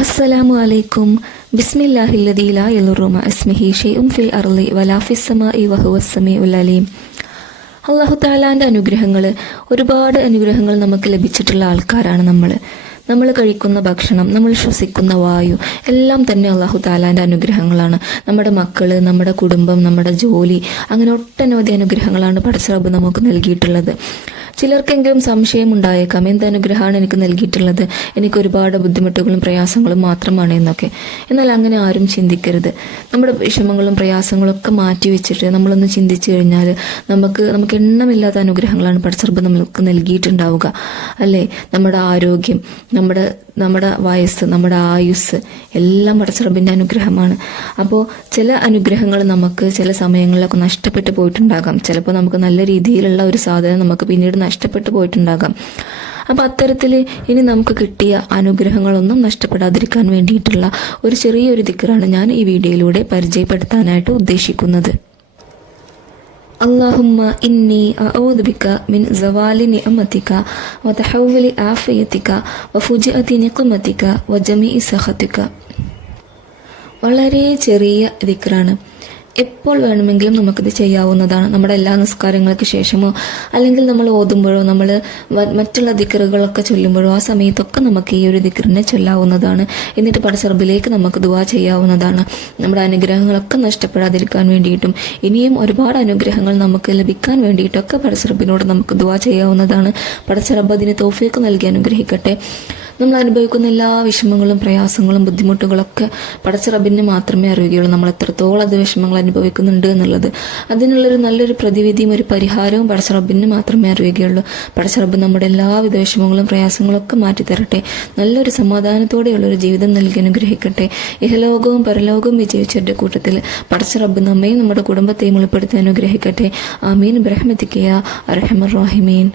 അസ്സലാമു അലൈക്കും. ബിസ്മില്ലാഹില്ലദീ ലാ യളുറു മഅ ഇസ്മിഹി ഷൈഉൻ ഫിൽ അർളി വലാ ഫിസ് സമാഇ വഹുവസ് സമീഉൽ അലീം. അല്ലാഹു തആലാന്റെ ഒരുപാട് അനുഗ്രഹങ്ങൾ നമുക്ക് ലഭിച്ചിട്ടുള്ള ആൾക്കാരാണ് നമ്മൾ കഴിക്കുന്ന ഭക്ഷണം, നമ്മൾ ശ്വസിക്കുന്ന വായു എല്ലാം തന്നെ അല്ലാഹു തആലാന്റെ അനുഗ്രഹങ്ങളാണ്. നമ്മുടെ മക്കള്, നമ്മുടെ കുടുംബം, നമ്മുടെ ജോലി, അങ്ങനെ ഒട്ടനവധി അനുഗ്രഹങ്ങളാണ് പടച്ച റബ്ബ് നമുക്ക് നൽകിയിട്ടുള്ളത്. ചിലർക്കെങ്കിലും സംശയം ഉണ്ടായേക്കാം, എന്ത് അനുഗ്രഹമാണ് എനിക്ക് നൽകിയിട്ടുള്ളത്, എനിക്ക് ഒരുപാട് ബുദ്ധിമുട്ടുകളും പ്രയാസങ്ങളും മാത്രമാണ് എന്നൊക്കെ. എന്നാൽ അങ്ങനെ ആരും ചിന്തിക്കരുത്. നമ്മുടെ വിഷമങ്ങളും പ്രയാസങ്ങളും ഒക്കെ മാറ്റി വെച്ചിട്ട് നമ്മളൊന്ന് ചിന്തിച്ചു കഴിഞ്ഞാൽ നമുക്ക് എണ്ണമില്ലാത്ത അനുഗ്രഹങ്ങളാണ് പടച്ച റബ്ബ് നമുക്ക് നൽകിയിട്ടുണ്ടാവുക, അല്ലേ? നമ്മുടെ ആരോഗ്യം, നമ്മുടെ വയസ്സ്, നമ്മുടെ ആയുസ് എല്ലാം പടച്ച റബ്ബിന്റെ അനുഗ്രഹമാണ്. അപ്പോൾ ചില അനുഗ്രഹങ്ങൾ നമുക്ക് ചില സമയങ്ങളിലൊക്കെ നഷ്ടപ്പെട്ടു പോയിട്ടുണ്ടാകാം. ചിലപ്പോൾ നമുക്ക് നല്ല രീതിയിലുള്ള ഒരു സാധനം നമുക്ക് പിന്നീട് നഷ്ടപ്പെട്ടു പോയിട്ടുണ്ടാകാം. അപ്പം അത്തരത്തിൽ ഇനി നമുക്ക് കിട്ടിയ അനുഗ്രഹങ്ങളൊന്നും നഷ്ടപ്പെടാതിരിക്കാൻ വേണ്ടിയിട്ടുള്ള ഒരു ചെറിയൊരു ദിക്റാണ് ഞാൻ ഈ വീഡിയോയിലൂടെ പരിചയപ്പെടുത്താനായിട്ട് ഉദ്ദേശിക്കുന്നത്. اللهم إني أعوذ بك من زوال نعمتك وتحول عافيتك وفجأة نقمتك وجميع سخطك. വളരെ ചെറിയ ദിക്റാണ്. എപ്പോൾ വേണമെങ്കിലും നമുക്കിത് ചെയ്യാവുന്നതാണ്. നമ്മുടെ എല്ലാ നിസ്കാരങ്ങൾക്ക് ശേഷമോ അല്ലെങ്കിൽ നമ്മൾ ഓതുമ്പോഴോ നമ്മൾ മറ്റുള്ള ദിക്റുകളൊക്കെ ചൊല്ലുമ്പോഴോ ആ സമയത്തൊക്കെ നമുക്ക് ഈ ഒരു ദിക്റിനെ ചൊല്ലാവുന്നതാണ്. എന്നിട്ട് പടച്ച റബ്ബിലേക്ക് നമുക്ക് ദുആ ചെയ്യാവുന്നതാണ്. നമ്മുടെ അനുഗ്രഹങ്ങളൊക്കെ നഷ്ടപ്പെടാതിരിക്കാൻ വേണ്ടിയിട്ടും ഇനിയും ഒരുപാട് അനുഗ്രഹങ്ങൾ നമുക്ക് ലഭിക്കാൻ വേണ്ടിയിട്ടൊക്കെ പടച്ച റബ്ബിനോട് നമുക്ക് ദുആ ചെയ്യാവുന്നതാണ്. പടച്ച റബ്ബ് അതിന് തൗഫീഖ് നൽകി അനുഗ്രഹിക്കട്ടെ. നമ്മൾ അനുഭവിക്കുന്ന എല്ലാ വിഷമങ്ങളും പ്രയാസങ്ങളും ബുദ്ധിമുട്ടുകളൊക്കെ പടച്ച റബ്ബിന് മാത്രമേ അറിയുകയുള്ളൂ. നമ്മൾ എത്രത്തോളം അത് വിഷമങ്ങൾ അനുഭവിക്കുന്നുണ്ട് എന്നുള്ളത്, അതിനുള്ളൊരു നല്ലൊരു പ്രതിവിധിയും ഒരു പരിഹാരവും പടച്ച റബ്ബിന് മാത്രമേ അറിയുകയുള്ളൂ. പടച്ച റബ്ബ് നമ്മുടെ എല്ലാവിധ വിഷമങ്ങളും പ്രയാസങ്ങളും ഒക്കെ മാറ്റിത്തരട്ടെ. നല്ലൊരു സമാധാനത്തോടെയുള്ളൊരു ജീവിതം നൽകി അനുഗ്രഹിക്കട്ടെ. ഇഹലോകവും പരലോകവും വിജയിച്ചവരുടെ കൂട്ടത്തിൽ പടച്ച റബ്ബ് നമ്മയും നമ്മുടെ കുടുംബത്തെയും ഉൾപ്പെടുത്തി അനുഗ്രഹിക്കട്ടെ. ആമീൻ ബിറഹ്മതിക യാ അർഹമർ റഹീമീൻ.